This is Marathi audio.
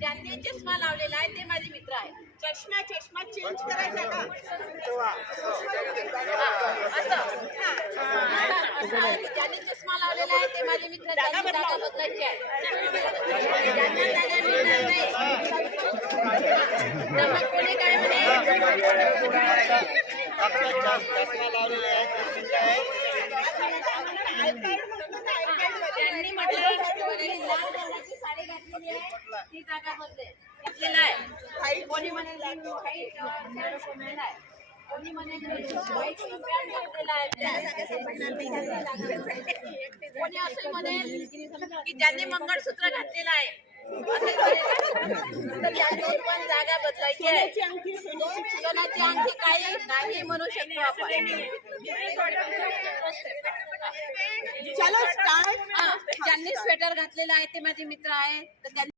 ज्यांनी चष्मा लावलेला आहे ते माझे मित्र आहेत. चष्मा चेंज करायचा का? ज्यांनी चष्मा लावलेला आहे ते माझे मित्र. त्यांनी जागा बदलायची आहे. ज्यांना जागा मिळणार नाही तर मग कोणी काय म्हणे त्यांनी म्हटलं लाल रंगाची साडी घातलेली आहे ती जागा बदलेल घेतलेला आहे. कोणी म्हणे कोणी म्हणे व्हाईट पॅन्ट घातलेला आहे. कोणी असं म्हणेल की ज्यांनी मंगळसूत्र घातलेलं आहे तर त्यांनी पण जागा बदलायची आहे. सोन्याची अंगठी काही म्हणू शकतो आपण. चलो स्टार्ट. ज्यांनी स्वेटर घातलेला आहे ते माझे मित्र आहे तर त्यांनी